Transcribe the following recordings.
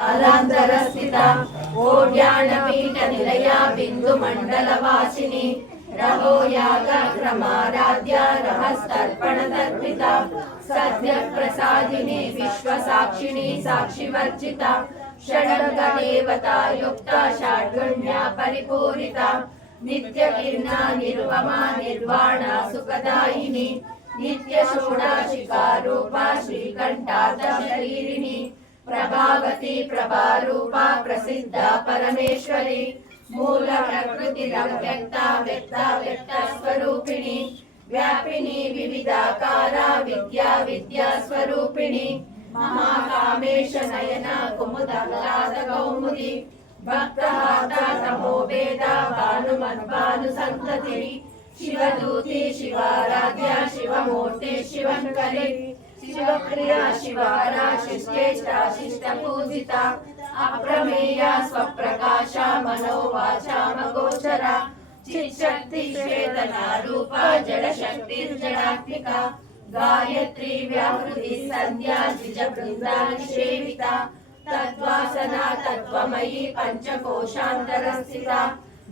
कालान्तरस्थिता ओड्यानपीठनिलया बिन्दुमण्डलवासिनी रहो यागक्रमाराध्या रहस्तर्पणतर्पिता सद्यप्रसादिनी विश्वसाक्षिणी साक्षिवर्जिता षडङ्गदेवता युक्ता षड्गुण्या परिपूरिता नित्यकीर्णा निर्वमा निर्वाणा सुखदायिनी नित्यषोडाशिका रूपा श्रीकण्ठार्धशरीरिणी प्रभावती प्रभारूपा प्रसिद्धा परमेश्वरी मूल प्रकृतिरव्यक्ता व्यक्ता व्यक्तस्वरूपिणी व्यापिनी विविधाकारा विद्या विद्यास्वरूपिणी महाकामेश नयना कुमुदाह्लाद कौमुदी भक्तहाता तमोवेदा भानुमद्भानुसन्तति शिवदूती शिवाराध्या शिवमूर्ते शिवङ्करी शिवप्रिया शिवारा शिष्टेष्टा शिष्टपूजिता अप्रमेया स्वप्रकाशा मनोवाचा मगोचरा चित्शक्ति श्वेतना रूपा जडशक्तिर्जडात्मिका गायत्री व्याहृति संध्या द्विजबृन्दानिषेविता तद्वासना तत्त्वमयी पंचकोशान्तरस्थिता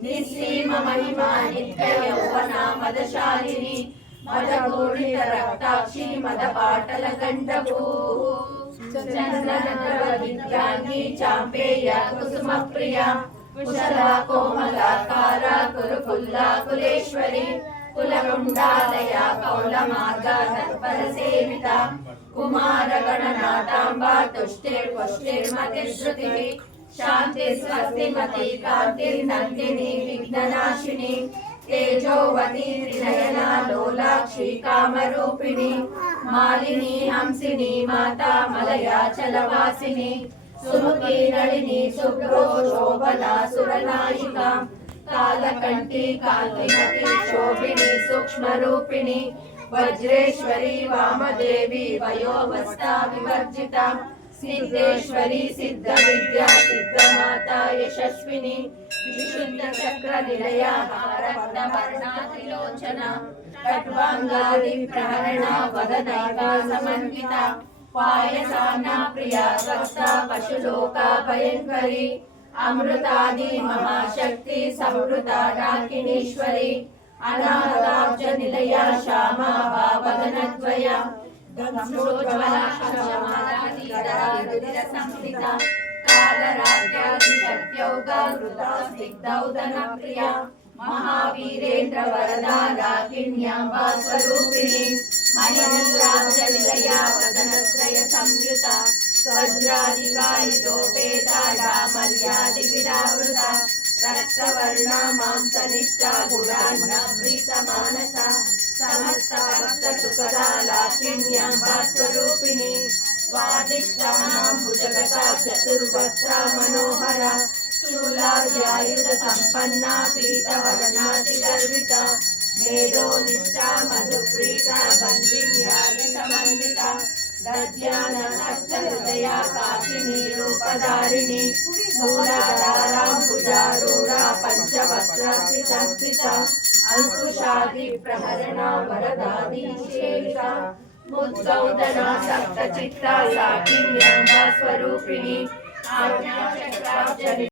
निःसीम महिमा नित्ययौवना मदशालिनी मदगोढितरक्ताक्षी मदपाटलगण्डभूः चन्दनद्रवविद्याङ्गी चाम्पेया कुसुमप्रिया कुशला कोमलाकारा कुरुकुल्लाकुलेश्वरी कुलकुण्डालया कौलमार्गा तत्परसेविता कुमारगणनाथाम्बा तुष्टिर्पुष्टिर्मतिश्रुतिः शान्ति स्वस्तिमती कान्तिर्नन्दिनी विघ्ननाशिनी तेजोवती त्रिनयना लोलाक्षी कामरूपिणी मालिनी हंसिनी माता मलयाचलवासिनी सुमुखी नलिनी शुभ्रो शोभना सुरनायिका कालकंठी कांतिमती शोभिनी सूक्ष्मरूपिणी वज्रेश्वरी वामदेवी वयोवस्था विवर्जिता सिद्धेश्वरी सिद्धविद्या सिद्धमाता यशस्विनी विशुद्ध चक्र निलया रत्नवर्णा त्रिलोचना खट्वांगादि प्रहरणा वदनैका समन्विता पायसाना प्रिया वत्सा पशुलोका भयंकरी अमृतादि महाशक्ति संवृता डाकिनीश्वरी अनाहताब्ज निलया श्यामा वदनद्वया गंधोज्ज्वला संस्थिता कालराज्यादिशक्त्यौगा वृता स्निग्धौदनप्रिया महावीरेन्द्र वरदा राकिण्यांबा स्वरूपिणी मणिमन्त्राब्जनिलया वदनत्रय संयुता वज्रादिकायुधोपेता डामर्यादिविरावृता रक्तवर्णा मांसनिष्ठा गुणान्नवृतमानसा समस्त भक्त सुखदा लाकिन्यांबा स्वरूपिणी स्वादिष्टानां भुजगता चतुर्वक्त्रा मनोहरा शूलाद्यायुध संपन्ना पीतवर्णातिगर्विता मेधोनिष्ठा मधुप्रीता बन्दिन्यादि समन्विता दद्याना सप्तहृदया काकिनी रूपधारिणी मूलाधारां भुजारूढा पञ्चवक्त्रासि संस्थिता अंकुशादि प्रहरणा वरदादि सेविता मुद्गौदना सप्तचित्ता साकिन्यांबा स्वरूपिणी आज्ञाचक्राब्ज